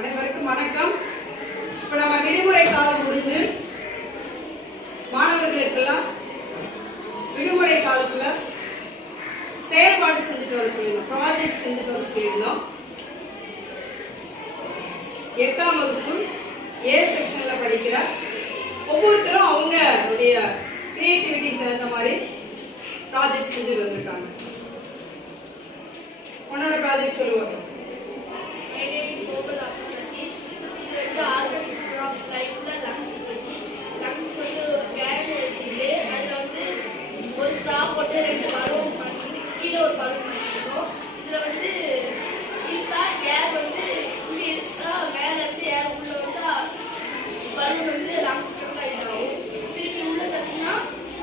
அனைவருக்கும் வணக்கம். இப்போ நம்ம விடுமுறை காலம் முடிந்து மாணவர்களுக்கெல்லாம் விடுமுறை காலத்துல செயற்பாடு செஞ்சுட்டு வர சொல்லியிருந்தோம், ப்ராஜெக்ட் செஞ்சுட்டு வர சொல்லியிருந்தோம். 8ஆம் வகுப்பு ஏ செக்ஷன்ல படிக்கிற ஒவ்வொருத்தரும் அவங்களுடைய கிரியேட்டிவிட்டிக்கு தகுந்த மாதிரி ப்ராஜெக்ட் செஞ்சுட்டு வந்திருக்காங்க. உன்னோட ப்ராஜெக்ட் சொல்லுவாங்க. ஒரு ஸ்ட்ரா போட்டு 2 பலூன் பண்ணி கீழே ஒரு பலூன் பண்ணிருக்கோம். இதுல வந்து இழுத்தா ஏர் வந்து உள்ள இழுத்தா மேல இருந்து ஏர் உள்ள வந்தா பலூன் வந்து லங்ஸ் இதாகும். திருப்பி உள்ள தட்டினா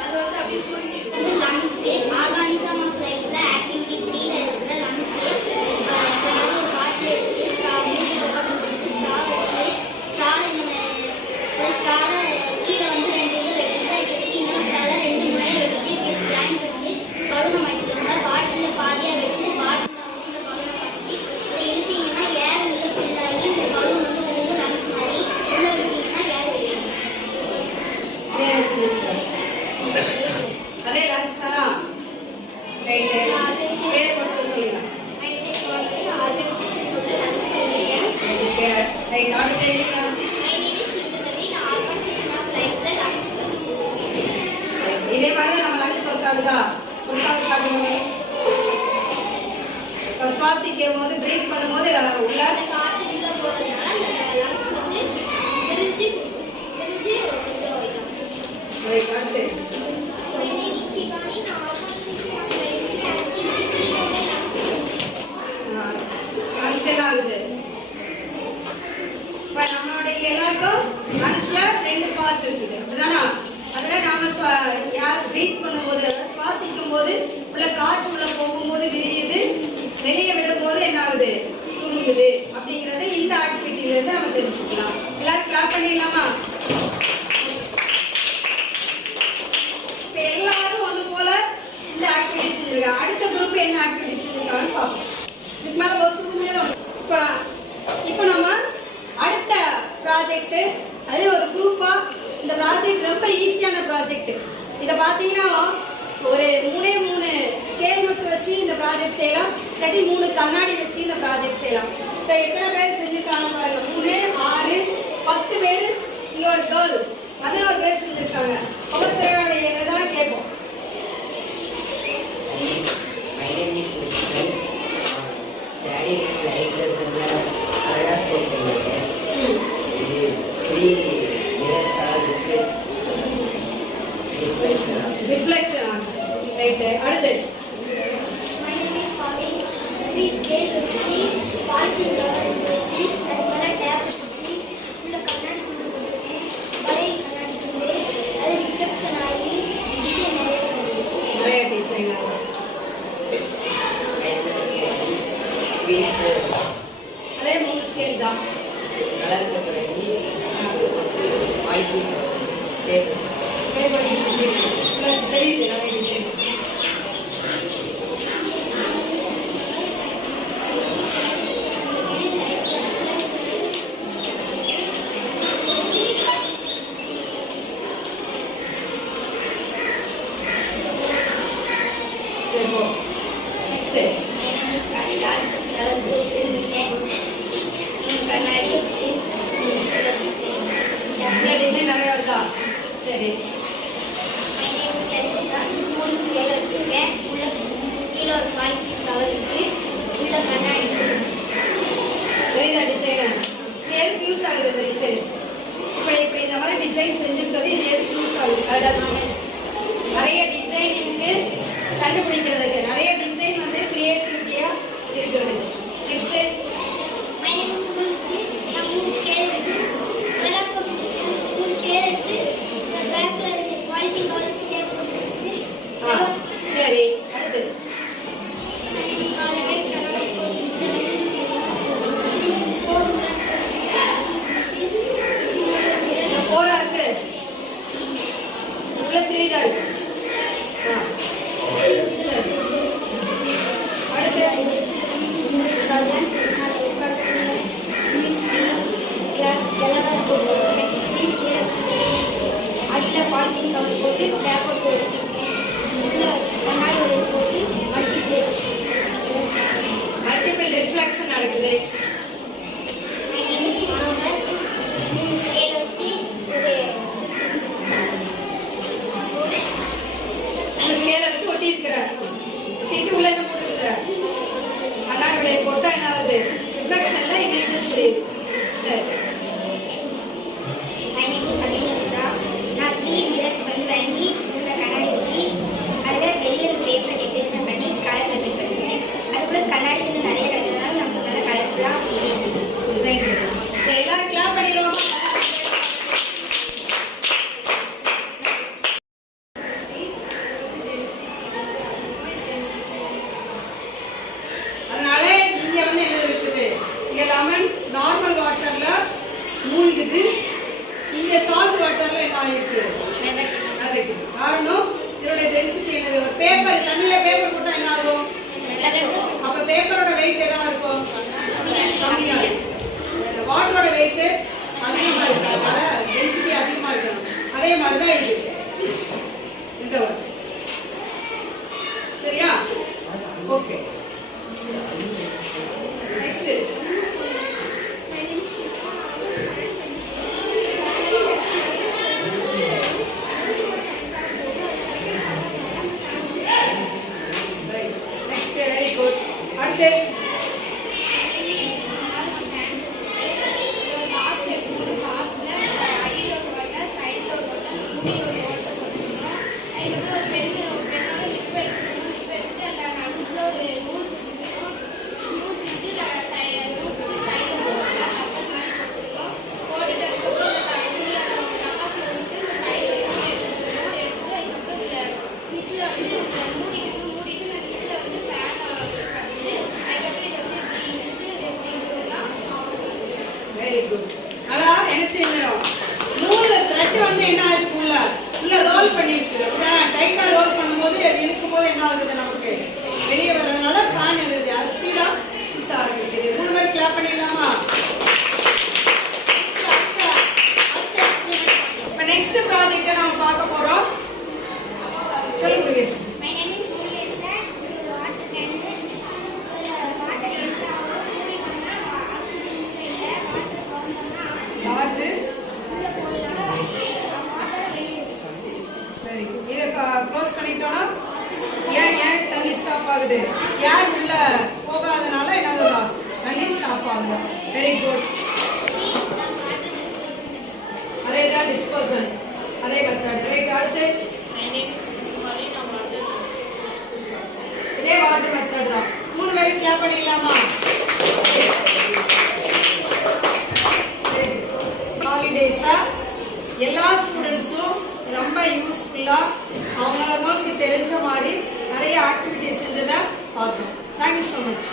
அது வந்து அப்படியே சுருங்கிடும். லங்ஸ் ஆர்கானிசம் ஆஃப் லைஃப்ல ஆக்டிவிட்டி 3ல இருக்கிற லங்ஸ் ஒரு பாட்டில் எடுத்து ஸ்ட்ரா மூடி உட்காந்து ஸ்ட்ரால கீழே வந்து 2 இது வெட்டி இன்னொரு ஸ்ட்ரால 2 முனையை வெட்டி ஜாயின் பண்ணி பலூனை மாட்டிக்கோங்க. பாட்டில் பாதியாக வெட்டி பாட்டில் வந்து பலூனை மாட்டி இதை இழுத்தீங்கன்னா ஏர் உள்ள ஃபில் ஆகி இந்த பலூன் வந்து உள்ள லங்ஸ் மாதிரி உள்ள விட்டீங்கன்னா ஏர் வெளியிடும். அதே லங்ஸ் தானா? ரைட்டு. பேர் மட்டும் சொல்லுங்க. ரைட். அடுத்து நீங்க இதே மாதிரி நம்ம லங்ஸ் ஒர்க் ஆகுதா? சுவாசிக்கும் போது பிரேக் பண்ணும் போது உள்ள ஆகுது. இப்ப நம்மளுடைய எல்லாருக்கும் லங்ஸ்ல 2 பார்ட் இருக்குது, அப்படிதானா? அதுல நாம யார் பிரீத் பண்ணும்போது, சுவாசிக்கும் போது உள்ள காற்று உள்ள போகும்போது விரியுது, வெளியே விடும் போது என்ன ஆகுது? சுருங்குது. அப்படிங்கறது இந்த ஆக்டிவிட்டில இருந்து நம்ம தெரிஞ்சுக்கலாம். எல்லாரும் கிளாப் பண்ணிடலாமா? இப்ப எல்லாரும் ஒண்ணு போல இந்த ஆக்டிவிட்டி செஞ்சிருக்காங்க. அடுத்த குரூப் என்ன ஆக்டிவிட்டி செஞ்சிருக்காங்கன்னு பார்ப்போம். இதுக்கு மேல போஸ்ட் முடியாது. இப்போ நம்ம அடுத்த ப்ராஜெக்ட், அது ஒரு குரூப்பா. இந்த ப்ராஜெக்ட் ரொம்ப ஈஸியான ப்ராஜெக்ட். இதை பார்த்தீங்கன்னா ஒரு 3 ஸ்கேல் மட்டும் வச்சு இந்த ப்ராஜெக்ட் செய்யலாம், இல்லாட்டி 3 கண்ணாடி வச்சு இந்த ப்ராஜெக்ட் செய்யலாம். ஸோ எத்தனை பேர் செஞ்சுருக்காங்க பாருங்க. 3, 6, 10 பேர். இங்க ஒரு கேர்ள் 11 பேர் செஞ்சிருக்காங்க. ஒவ்வொருத்தரோட என்னதான் கேட்போம். ரிஃப்ளெக்ஷன். ரைட். அடுத்து My name is Bobby. 3 scale வச்சு பாலித்தீன் கவர் வச்சு அது மேலே டேப் வச்சு உள்ள கண்ணாடி கொண்டு போட்டுருக்கேன். பழைய கண்ணாடி கொண்டு அது ரிஃப்ளெக்ஷன் ஆகி டிசைன் நிறைய டிசைன். அதே 3 ஸ்கேல் தான். தெரியுது நிறைய டிசைன். சரி போ. நெக்ஸ்ட் கண்ணாடி வச்சு டிசைன் நிறைய இருக்கா? சரி. My name is Kanika. 3 scale வச்சிருக்கேன். உள்ள கீழே ஒரு பாலித்தீன் கவர் இருக்கு, உள்ள கண்ணாடி. தெரியுதா டிசைன்? இது எதுக்கு யூஸ் ஆகுது இந்த டிசைன்? இப்போ இந்த மாதிரி டிசைன் செஞ்சுருக்கிறது இது எதுக்கு யூஸ் ஆகுது? கரெக்டாக நிறைய டிசைன் இருக்கு கண்டுபிடிக்கிறதுக்கு, நிறைய டிசைன் வந்து கிரியேட்டிவிட்டியா இருக்கிறது. Next My name is Mulki. நான் 3 scale வச்சு அதெல்லாம் 3 scale எடுத்து பேக்ல பாலித்தீன் கவர் வச்சு டேப் போட்டுருக்கேன். சரி. அடுத்து My name is Alvin. Bora இருக்கு. உள்ள சரி சரி. My name is Abhinavija. நான் 3 மிரர்ஸ் வந்து வாங்கி உள்ள கண்ணாடி வச்சு அதில் வெளியே பேப்பர் டெக்கரேஷன் பண்ணி கலர் கலர் பண்ணிருக்கேன். அதுக்குள்ள கண்ணாடிக்கு நிறைய கிடைக்கிறதுனால நமக்கு நல்லா கலர்ஃபுல்லாக டிசைன் சரி, எல்லாரும் கிளாப் பண்ணிடுவோம். அதனால இங்க வந்து என்ன இருக்குது, இங்க லெமன் நார்மல் வாட்டர்ல மூழ்குது, இங்க சால்ட் வாட்டர்ல என்ன ஆயிருக்கு அதுக்கு காரணம் இதோட டென்சிட்டி என்னது. பேப்பர் தண்ணியில பேப்பர் போட்டா என்ன ஆகும், அப்ப பேப்பரோட வெயிட் என்ன இருக்கும், கம்மியா இருக்கும். வாட்டரோட வெயிட் அதிகமா இருக்கு, அதனால டென்சிட்டி அதிகமா இருக்கணும். அதே மாதிரிதான் இது இந்த ஒரு சரியா. Okay next very good. அடுத்து வெரி குட். அதான் என்ன செய்யணும், நூல் த்ரெட் வந்து என்ன ஆயிருக்கு, உள்ள ரோல் பண்ணிருக்கு. டைட்டா ரோல் பண்ணும்போது இழுக்கும் போது என்ன ஆகுது, நமக்கு வெளியே வர்றதுனால ஃபேன் எதுது, அது ஸ்பீடா சுத்த ஆரம்பிக்குது. 3 பேர் கிளாப் பண்ணிடலாமா. இப்போ நெக்ஸ்ட் ப்ராஜெக்டை நாம பார்க்க போறோம். சொல்லுங்க Murugesh. My name is Murugesh. ஒரு வாட்டர் கேன் வாட்டர் என்ட்ரு ஆகும் கூலிங் பண்ணால் ஆக்சிஜன் இல்லை, வாட்டர் சவுண்ட் பண்ணால் ஆக்சிஜன் வாட்ரு உள்ளே போகிறதுனால வாட்டர் வெளியே சரி, இதை க்ளோஸ் பண்ணிட்டோம்னா ஏன் தண்ணி ஸ்டாப் ஆகுது, ஏர் உள்ள போகாதனால என்ன ஆகுதா, தண்ணி ஸ்டாப் ஆகுது. Very good. அதே தான் டிஸ்போசல், அதே மெத்தட். ரைட். அடுத்து இதே வாட்டர் மெத்தட் தான். 3 பேரும் கிளாப் பண்ணிடலாமா. ஹாலிடேஸா எல்லா ஸ்டூடெண்ட்ஸும் ரொம்ப யூஸ்ஃபுல்லா அவங்களுக்கு தெரிஞ்ச மாதிரி நிறைய ஆக்டிவிட்டிஸ் செஞ்சதை பார்த்தோம். Thank you so much.